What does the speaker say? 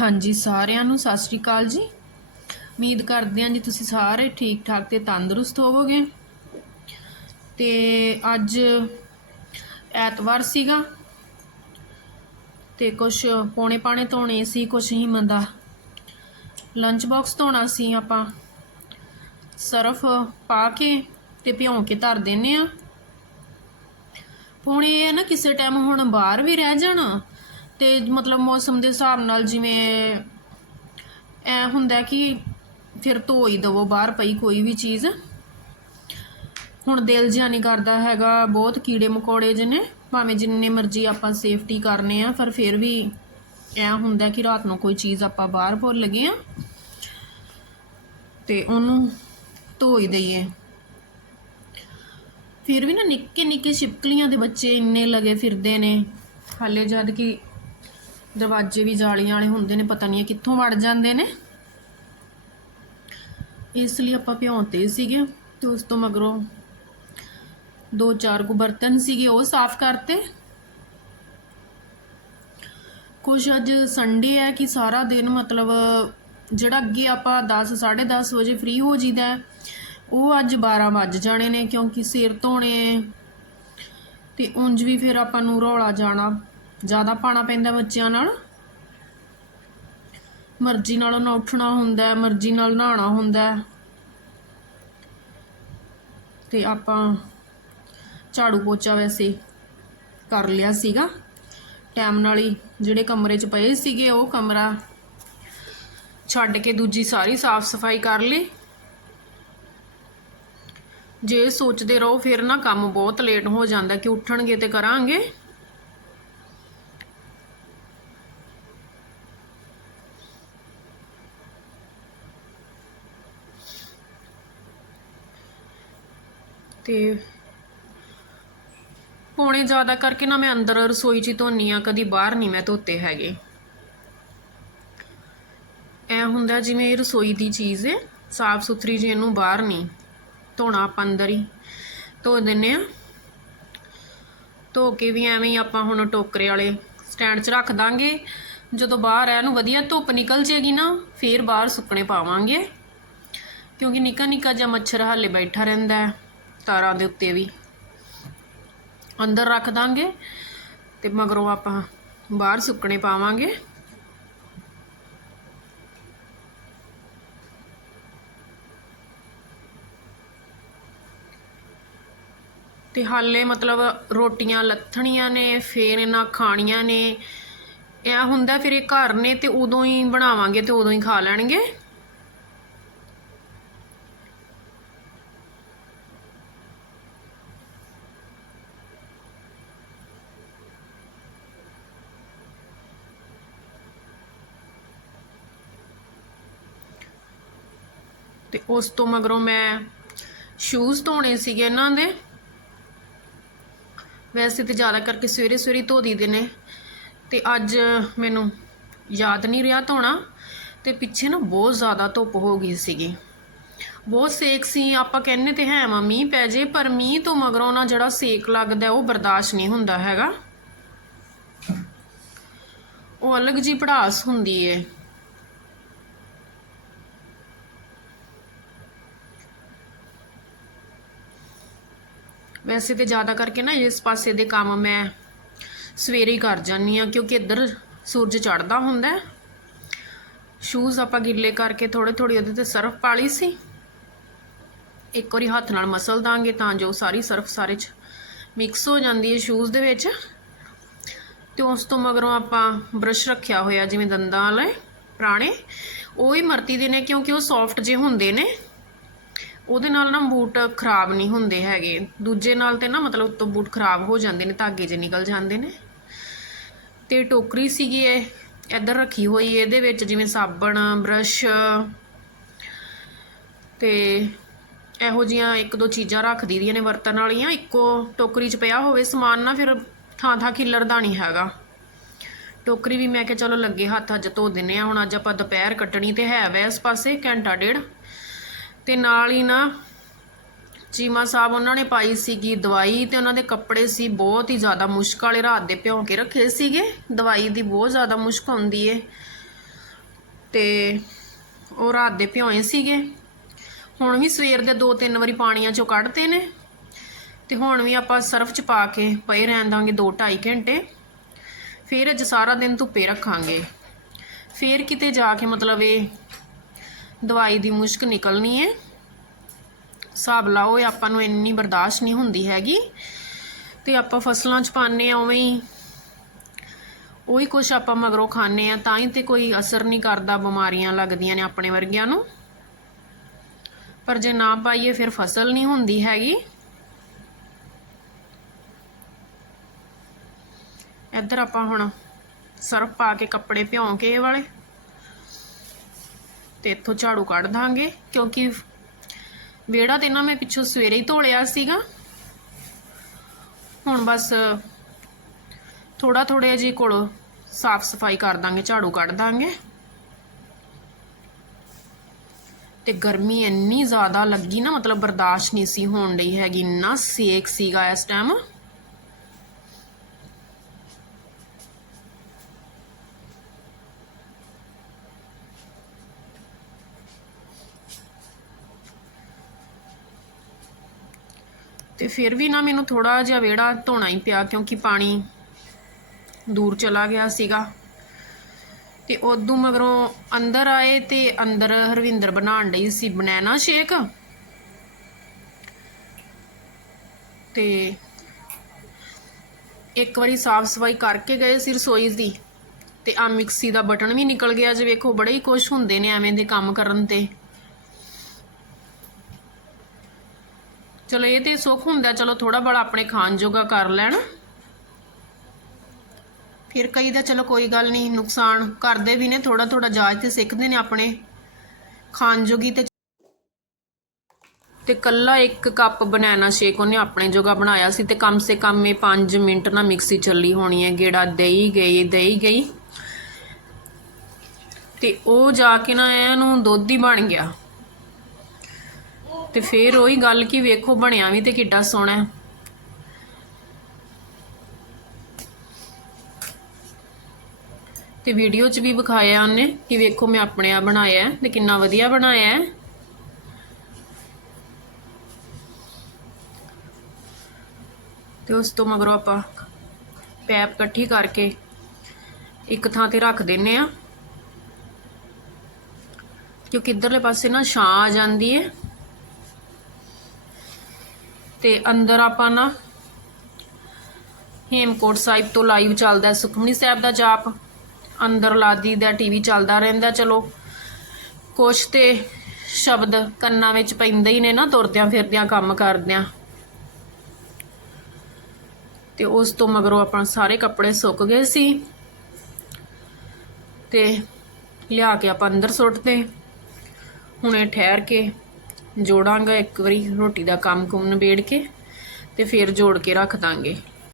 ਹਾਂਜੀ, ਸਾਰਿਆਂ ਨੂੰ ਸਤਿ ਸ਼੍ਰੀ ਅਕਾਲ ਜੀ। ਉਮੀਦ ਕਰਦੇ ਹਾਂ ਜੀ ਤੁਸੀਂ ਸਾਰੇ ਠੀਕ ਠਾਕ ਤੇ ਤੰਦਰੁਸਤ ਹੋਵੋਗੇ। ਤੇ ਅੱਜ ਐਤਵਾਰ ਸੀਗਾ ਤੇ ਕੁਝ ਪੌਣੇ ਪਾਣੇ ਧੋਣੇ ਸੀ ਕੁਝ ਹੀ ਦਾ। ਲੰਚ ਬਾਕਸ ਧੋਣਾ ਸੀ ਆਪਾਂ। ਸਰਫ ਪਾ ਕੇ ਤੇ ਭਿਉਂ ਕੇ ਧਰ ਦਿੰਨੇ ਆ ਹੁਣ ਇਹ ਹੈ ਨਾ, ਕਿਸੇ ਟਾਈਮ ਹੁਣ ਬਾਹਰ ਵੀ ਰਹਿ ਜਾਣਾ। ਤੇ ਮਤਲਬ ਮੌਸਮ ਦੇ ਹਿਸਾਬ ਨਾਲ ਜਿਵੇਂ ਐ ਹੁੰਦਾ ਕਿ ਫਿਰ ਧੋ ਹੀ ਦਵੋ ਬਾਹਰ ਪਈ ਕੋਈ ਵੀ ਚੀਜ਼। ਹੁਣ ਦਿਲ ਜਿਹਾ ਨਹੀਂ ਕਰਦਾ ਹੈਗਾ, ਬਹੁਤ ਕੀੜੇ ਮਕੌੜੇ ਜਿਹੇ ਨੇ, ਭਾਵੇਂ ਜਿੰਨੇ ਮਰਜ਼ੀ ਆਪਾਂ ਸੇਫਟੀ ਕਰਨੇ ਆ, ਪਰ ਫਿਰ ਵੀ ਐ ਹੁੰਦਾ ਕਿ ਰਾਤ ਨੂੰ ਕੋਈ ਚੀਜ਼ ਆਪਾਂ ਬਾਹਰ ਭੁੱਲ ਗਏ ਆ। ਤੇ ਉਹਨੂੰ ਧੋ ਹੀ ਦਈਏ। ਫਿਰ ਵੀ ਨਾ ਨਿੱਕੇ ਨਿੱਕੇ ਛਿਪਕਲੀਆਂ ਦੇ ਬੱਚੇ ਇੰਨੇ ਲਗੇ ਫਿਰਦੇ ਨੇ, ਹਾਲੇ ਜਦ ਕਿ ਦਰਵਾਜ਼ੇ ਵੀ ਜਾਲੀਆਂ ਵਾਲੇ ਹੁੰਦੇ ਨੇ, ਪਤਾ ਨਹੀਂ ਇਹ ਕਿੱਥੋਂ ਵੜ ਜਾਂਦੇ ਨੇ। ਇਸ ਲਈ ਆਪਾਂ ਭਿਉਂਤੇ ਸੀਗੇ ਤੇ ਉਸ ਤੋਂ ਮਗਰੋਂ ਦੋ ਚਾਰ ਕੁ ਬਰਤਨ ਸੀਗੇ ਉਹ ਸਾਫ਼ ਕਰਤੇ। ਕੁਝ ਅੱਜ ਸੰਡੇ ਹੈ ਕਿ ਸਾਰਾ ਦਿਨ ਮਤਲਬ ਜਿਹੜਾ ਅੱਗੇ ਆਪਾਂ 10 10:30 ਵਜੇ ਫ੍ਰੀ ਹੋ ਜੀਦਾ ਉਹ ਅੱਜ 12 ਵੱਜ ਜਾਣੇ ਨੇ ਕਿਉਂਕਿ ਸਿਰ ਧੋਣੇ ਤੇ ਉਂਝ ਵੀ ਫਿਰ ਆਪਾਂ ਨੂੰ ਰੌਲਾ ਜਾਣਾ ਜ਼ਿਆਦਾ ਪਾਣਾ ਪੈਂਦਾ ਬੱਚਿਆਂ ਨਾਲ। ਮਰਜ਼ੀ ਨਾਲ ਉਹਨਾਂ ਉੱਠਣਾ ਹੁੰਦਾ, ਮਰਜ਼ੀ ਨਾਲ ਨਹਾਉਣਾ ਹੁੰਦਾ। ਹੈ ਤੇ ਆਪਾਂ ਝਾੜੂ ਪੋਚਾ ਵੈਸੇ ਕਰ ਲਿਆ ਸੀਗਾ। ਟਾਈਮ ਨਾਲ ਹੀ ਜਿਹੜੇ ਕਮਰੇ 'ਚ ਪਏ ਸੀਗੇ, ਉਹ ਕਮਰਾ ਛੱਡ ਕੇ ਦੂਜੀ ਸਾਰੀ ਸਾਫ਼ ਸਫ਼ਾਈ ਕਰ ਲਈ। ਜੇ ਸੋਚਦੇ ਰਹੋ, ਫਿਰ ਨਾ ਕੰਮ ਬਹੁਤ ਲੇਟ ਹੋ ਜਾਂਦਾ ਕਿ ਉੱਠਣਗੇ ਤੇ ਕਰਾਂਗੇ। ਤੇ ਪੌਣੇ ਜ਼ਿਆਦਾ ਕਰਕੇ ਨਾ ਮੈਂ ਅੰਦਰ ਰਸੋਈ 'ਚ ਹੀ ਧੋਨੀ ਆ, ਕਦੀ ਬਾਹਰ ਨਹੀਂ ਮੈਂ ਧੋਤੇ ਹੈਗੇ। ਐ ਹੁੰਦਾ ਜਿਵੇਂ ਇਹ ਰਸੋਈ ਦੀ ਚੀਜ਼ ਹੈ ਸਾਫ਼ ਸੁਥਰੀ ਜੀ ਇਹਨੂੰ ਬਾਹਰ ਨਹੀਂ, ਧੋਣਾ ਆਪਾਂ ਅੰਦਰ ਹੀ, ਧੋ ਦਿੰਨੇ ਆ। ਧੋ ਕੇ ਵੀ ਐਵੇਂ ਹੀ ਆਪਾਂ ਹੁਣ ਟੋਕਰੇ ਵਾਲੇ ਸਟੈਂਡ 'ਚ ਰੱਖ ਦਾਂਗੇ, ਜਦੋਂ ਬਾਹਰ ਐ ਨੂੰ ਵਧੀਆ ਧੁੱਪ ਨਿਕਲ ਜੇਗੀ ਨਾ, ਫੇਰ ਬਾਹਰ ਸੁੱਕਣੇ ਪਾਵਾਂਗੇ, ਕਿਉਂਕਿ ਨਿੱਕਾ ਨਿੱਕਾ ਜਿਹਾ ਮੱਛਰ ਹਾਲੇ ਬੈਠਾ ਰਹਿੰਦਾ। ਹੈ ਤਾਰਾਂ ਦੇ ਉੱਤੇ ਵੀ। ਅੰਦਰ ਰੱਖ ਦਾਂਗੇ ਤੇ ਮਗਰੋਂ ਆਪਾਂ ਬਾਹਰ ਸੁੱਕਣੇ ਪਾਵਾਂਗੇ। ਤੇ ਹਾਲੇ ਮਤਲਬ ਰੋਟੀਆਂ ਲੱਥਣੀਆਂ ਨੇ, ਫੇਰ ਇਹਨਾਂ ਖਾਣੀਆਂ ਨੇ। ਇਹ ਹੁੰਦਾ ਫਿਰ ਇਹ ਘਰ ਨੇ ਤੇ ਉਦੋਂ ਹੀ ਬਣਾਵਾਂਗੇ ਤੇ ਉਦੋਂ ਹੀ ਖਾ ਲੈਣਗੇ। ਤੇ ਉਸ ਤੋਂ ਮਗਰੋਂ ਮੈਂ ਸ਼ੂਜ਼ ਧੋਣੇ ਸੀਗੇ ਇਹਨਾਂ ਦੇ। ਵੈਸੇ ਤੇ ਜ਼ਿਆਦਾ ਕਰਕੇ ਸਵੇਰੇ ਸਵੇਰੇ ਧੋ ਦਈਦੇ ਨੇ। ਤੇ ਅੱਜ ਮੈਨੂੰ ਯਾਦ ਨਹੀਂ ਰਿਹਾ ਧੋਣਾ। ਤੇ ਪਿੱਛੇ ਨਾ ਬਹੁਤ ਜ਼ਿਆਦਾ ਧੁੱਪ ਹੋ ਗਈ ਸੀਗੀ। ਬਹੁਤ ਸੇਕ ਸੀ, ਆਪਾਂ ਕਹਿੰਨੇ ਤੇ ਹੈ ਵਾ, ਮੀਂਹ ਪੈ ਜੇ, ਪਰ ਮੀਂਹ ਤੋਂ ਮਗਰੋਂ ਨਾ ਜਿਹੜਾ ਸੇਕ ਲੱਗਦਾ ਉਹ ਬਰਦਾਸ਼ਤ ਨਹੀਂ ਹੁੰਦਾ ਹੈਗਾ। ਉਹ ਅਲੱਗ ਜੀ ਪੜਾਸ ਹੁੰਦੀ ਏ। ਵੈਸੇ ਤੇ ਜ਼ਿਆਦਾ ਕਰਕੇ ਨਾ ਇਸ ਪਾਸੇ ਦੇ ਕੰਮ ਮੈਂ ਸਵੇਰੇ ਹੀ ਕਰ ਜਾਂਦੀ ਆ ਕਿਉਂਕਿ ਇੱਧਰ ਸੂਰਜ ਚੜਦਾ ਹੁੰਦਾ ਸ਼ੂਜ਼ ਆਪਾਂ ਗਿੱਲੇ ਕਰਕੇ ਥੋੜੇ ਥੋੜੀ ਉਹਦੇ ਤੇ ਸਰਫ ਪਾ ਲਈ ਸੀ। ਇੱਕ ਵਾਰੀ ਹੱਥ ਨਾਲ ਮਸਲ ਦਾਂਗੇ ਤਾਂ ਜੋ ਸਾਰੀ ਸਰਫ ਸਾਰੇ ਚ ਮਿਕਸ ਹੋ ਜਾਂਦੀ ਹੈ ਸ਼ੂਜ਼ ਦੇ ਵਿੱਚ। ਤੇ ਉਸ ਤੋਂ ਮਗਰੋਂ ਆਪਾਂ ਬ੍ਰਸ਼ ਰੱਖਿਆ ਹੋਇਆ, ਜਿਵੇਂ ਦੰਦਾਂ ਵਾਲੇ ਪੁਰਾਣੇ, ਉਹ ਹੀ ਮਰਤੀ ਦੇ ਨੇ ਕਿਉਂਕਿ ਉਹ ਸੌਫਟ ਜੇ ਹੁੰਦੇ ਨੇ। ਉਹਦੇ ਨਾਲ ਨਾ ਬੂਟ ਖਰਾਬ ਨਹੀਂ ਹੁੰਦੇ ਹੈਗੇ। ਦੂਜੇ ਨਾਲ ਤੇ ਨਾ ਮਤਲਬ ਉੱਤੋਂ ਬੂਟ ਖਰਾਬ ਹੋ ਜਾਂਦੇ ਨੇ, ਧਾਗੇ ਜੇ ਨਿਕਲ ਜਾਂਦੇ ਨੇ। ਤੇ ਟੋਕਰੀ ਸੀਗੀ ਇਹ, ਇੱਧਰ ਰੱਖੀ ਹੋਈ ਇਹਦੇ ਵਿੱਚ ਜਿਵੇਂ ਸਾਬਣ, ਬ੍ਰਸ਼ ਤੇ ਇਹੋ ਜੀਆਂ ਇੱਕ ਦੋ ਚੀਜ਼ਾਂ ਰੱਖ ਦਈਦੀਆਂ ਨੇ ਵਰਤਣ ਵਾਲੀਆਂ। ਇੱਕੋ ਟੋਕਰੀ 'ਚ ਪਿਆ ਹੋਵੇ ਸਮਾਨ ਨਾ, ਫਿਰ ਥਾਂ ਥਾਂ ਖਿੱਲਰਦਾ ਨਹੀਂ ਹੈਗਾ। ਟੋਕਰੀ ਵੀ ਮੈਂ ਕਿਹਾ ਚਲੋ ਲੱਗੇ ਹੱਥ, ਅੱਜ ਧੋ ਦਿੰਨੇ ਆ, ਹੁਣ ਅੱਜ ਆਪਾਂ ਦੁਪਹਿਰ ਕੱਟਣੀ ਤੇ ਹੈ ਵੈ ਇਸ ਪਾਸੇ, ਘੰਟਾ ਡੇਢ। ਤੇ ਨਾਲ ਹੀ ਨਾ ਚੀਮਾ ਸਾਹਿਬ ਉਹਨਾਂ ਨੇ ਪਾਈ ਸੀਗੀ ਦਵਾਈ ਤੇ ਉਹਨਾਂ ਦੇ ਕੱਪੜੇ ਸੀ ਬਹੁਤ ਹੀ ਜ਼ਿਆਦਾ ਮੁਸ਼ਕ ਵਾਲੇ, ਰਾਤ ਦੇ ਭਿਉਂ ਕੇ ਰੱਖੇ ਸੀਗੇ। ਦਵਾਈ ਦੀ ਬਹੁਤ ਜ਼ਿਆਦਾ ਮੁਸ਼ਕ ਆਉਂਦੀ ਏ। ਤੇ ਉਹ ਰਾਤ ਦੇ ਭਿਓਏ ਸੀਗੇ। ਹੁਣ ਵੀ ਸਵੇਰ ਦੇ ਦੋ ਤਿੰਨ ਵਾਰੀ ਪਾਣੀਆਂ ਚੋਂ ਕੱਢਤੇ ਨੇ। ਤੇ ਹੁਣ ਵੀ ਆਪਾਂ ਸਰਫ ਚ ਪਾ ਕੇ ਪਏ ਰਹਿਣ ਦਾਂਗੇ 2-2.5 ਘੰਟੇ। ਫਿਰ ਅੱਜ ਸਾਰਾ ਦਿਨ ਧੁੱਪੇ ਰੱਖਾਂਗੇ। ਫਿਰ ਕਿਤੇ ਜਾ ਕੇ ਮਤਲਬ ਇਹ ਦਵਾਈ ਦੀ ਮੁਸ਼ਕ ਨਿਕਲਣੀ ਹੈ ਹਿਸਾਬ ਲਾਓ ਇਹ ਆਪਾਂ ਨੂੰ ਇੰਨੀ ਬਰਦਾਸ਼ਤ ਨਹੀਂ ਹੁੰਦੀ ਹੈਗੀ। ਤੇ ਆਪਾਂ ਫਸਲਾਂ 'ਚ ਪਾਉਂਦੇ ਆ ਉਵੇਂ ਹੀ। ਉਹੀ ਕੁਛ ਆਪਾਂ ਮਗਰੋਂ ਖਾਂਦੇ ਆ ਤਾਂ ਹੀ ਤੇ ਕੋਈ ਅਸਰ ਨਹੀਂ ਕਰਦਾ ਬਿਮਾਰੀਆਂ ਲੱਗਦੀਆਂ ਨੇ ਆਪਣੇ ਵਰਗਿਆਂ ਨੂੰ। ਪਰ ਜੇ ਨਾ ਪਾਈਏ ਫਿਰ ਫਸਲ ਨਹੀਂ ਹੁੰਦੀ ਹੈਗੀ। ਇੱਧਰ ਆਪਾਂ ਹੁਣ ਸਰਫ ਪਾ ਕੇ ਕੱਪੜੇ ਭਿਉਂ ਕੇ ਇਹ ਵਾਲੇ। ਤੇ ਇੱਥੋਂ ਝਾੜੂ ਕੱਢ ਦਾਂਗੇ, ਕਿਉਂਕਿ ਵਿਹੜਾ ਤੇ ਨਾ ਮੈਂ ਪਿੱਛੋਂ ਸਵੇਰੇ ਹੀ ਧੋਲਿਆ ਸੀਗਾ। ਹੁਣ ਬਸ ਥੋੜਾ ਥੋੜੇ ਜੀ ਕੋਲ ਸਾਫ਼ ਸਫ਼ਾਈ ਕਰ ਦਾਂਗੇ, ਝਾੜੂ ਕੱਢ ਦਾਂਗੇ। ਤੇ ਗਰਮੀ ਇੰਨੀ ਜ਼ਿਆਦਾ ਲੱਗੀ ਨਾ, ਮਤਲਬ ਬਰਦਾਸ਼ਤ ਨਹੀਂ ਸੀ ਹੋਣ ਲਈ ਹੈਗੀ, ਇੰਨਾ ਸੇਕ ਸੀਗਾ ਇਸ ਟਾਈਮ ਤੇ ਫਿਰ ਵੀ ਨਾ ਮੈਨੂੰ ਥੋੜਾ ਜਿਹਾ ਵਿਹੜਾ ਧੋਣਾ ਹੀ ਪਿਆ ਕਿਉਂਕਿ ਪਾਣੀ ਦੂਰ ਚਲਾ ਗਿਆ ਸੀਗਾ। ਤੇ ਉਦੋਂ ਮਗਰੋਂ ਅੰਦਰ ਆਏ ਤੇ ਅੰਦਰ ਹਰਵਿੰਦਰ ਬਣਾਉਣ ਡਈ ਸੀ ਬਨਾਨਾ ਸ਼ੇਕ। ਤੇ ਇੱਕ ਵਾਰੀ ਸਾਫ਼ ਸਫ਼ਾਈ ਕਰਕੇ ਗਏ ਸੀ ਰਸੋਈ ਦੀ ਤੇ ਆ ਮਿਕਸੀ ਦਾ ਬਟਨ ਵੀ ਨਿਕਲ ਗਿਆ ਜੇ ਵੇਖੋ ਬੜੇ ਹੀ ਕੁਝ ਹੁੰਦੇ ਨੇ ਐਵੇਂ ਦੇ ਕੰਮ ਕਰਨ ਤੇ। ਚਲੋ ਇਹ ਤੇ ਸੁੱਖ ਹੁੰਦਾ, ਚਲੋ ਥੋੜਾ ਬੜਾ ਆਪਣੇ ਖਾਣ ਜੋਗਾ ਕਰ ਲੈਣ। ਫਿਰ ਕਈ ਦਾ ਚਲੋ ਕੋਈ ਗੱਲ ਨਹੀਂ, ਨੁਕਸਾਨ ਕਰਦੇ ਵੀ ਨੇ ਥੋੜਾ ਥੋੜਾ ਜਾਜ ਤੇ ਸਿੱਖਦੇ ਨੇ ਆਪਣੇ। ਖਾਣ ਜੋਗੀ ਤੇ ਤੇ ਕੱਲਾ ਇੱਕ ਕੱਪ ਬਨਾਨਾ ਸ਼ੇਕ ਉਹਨੇ ਆਪਣੇ ਜੋਗਾ ਬਣਾਇਆ ਸੀ ਤੇ ਕਮ ਸੇ ਕਮ ਇਹ 5 ਮਿੰਟ ਨਾ ਮਿਕਸੀ ਚੱਲੀ ਹੋਣੀ ਹੈ, ਗੇੜਾ ਦੇਈ ਗਈ ਦੇਈ ਗਈ। ਤੇ ਉਹ ਜਾ ਕੇ ਨਾ ਇਹਨੂੰ ਦੁੱਧ ਹੀ ਬਣ ਗਿਆ। ਤੇ ਫਿਰ ਉਹੀ ਗੱਲ ਕਿ ਵੇਖੋ ਬਣਿਆ ਵੀ ਤੇ ਕਿੱਡਾ ਸੋਹਣਾ ਹੈ। ਤੇ ਵੀਡੀਓ 'ਚ ਵੀ ਵਿਖਾਇਆ ਉਹਨੇ ਕਿ ਵੇਖੋ ਮੈਂ ਆਪਣੇ ਆ ਬਣਾਇਆ ਹੈ ਤੇ ਕਿੰਨਾ ਵਧੀਆ ਬਣਾਇਆ ਹੈ। ਤੇ ਉਸ ਤੋਂ ਮਗਰੋਂ ਆਪਾਂ ਪੈਪ ਇਕੱਠੀ ਕਰਕੇ ਇੱਕ ਥਾਂ ਤੇ ਰੱਖ ਦਿੰਨੇ ਆ ਕਿਉਂਕਿ ਇਧਰਲੇ ਪਾਸੇ ਨਾ ਛਾਂ ਆ ਜਾਂਦੀ ਹੈ। ਤੇ ਅੰਦਰ ਆਪਾਂ ਨਾ ਹੇਮਕੋਟ ਸਾਹਿਬ ਤੋਂ ਲਾਈਵ ਚੱਲਦਾ ਸੁਖਮਨੀ ਸਾਹਿਬ ਦਾ ਜਾਪ। ਅੰਦਰ ਲਾਦੀ ਦਾ ਟੀਵੀ ਚੱਲਦਾ ਰਹਿੰਦਾ, ਚਲੋ। ਕੁਛ ਤੇ ਸ਼ਬਦ ਕੰਨਾਂ ਵਿੱਚ ਪੈਂਦੇ ਹੀ ਨੇ ਨਾ, ਤੁਰਦਿਆਂ ਫਿਰਦਿਆਂ, ਕੰਮ ਕਰਦਿਆਂ। ਤੇ ਉਸ ਤੋਂ ਮਗਰੋਂ ਆਪਾਂ ਸਾਰੇ ਕੱਪੜੇ ਸੁੱਕ ਗਏ ਸੀ। ਤੇ ਲਿਆ ਕੇ ਆਪਾਂ ਅੰਦਰ ਸੁੱਟਦੇ ਹੁਣੇ ਠਹਿਰ ਕੇ ਜੋੜਾਂਗਾ ਇੱਕ ਵਾਰੀ ਰੋਟੀ ਦਾ ਕੰਮ ਕੁਮ ਨਿਬੇੜ ਕੇ ਅਤੇ ਫਿਰ ਜੋੜ ਕੇ ਰੱਖ ਦਾਂਗੇ।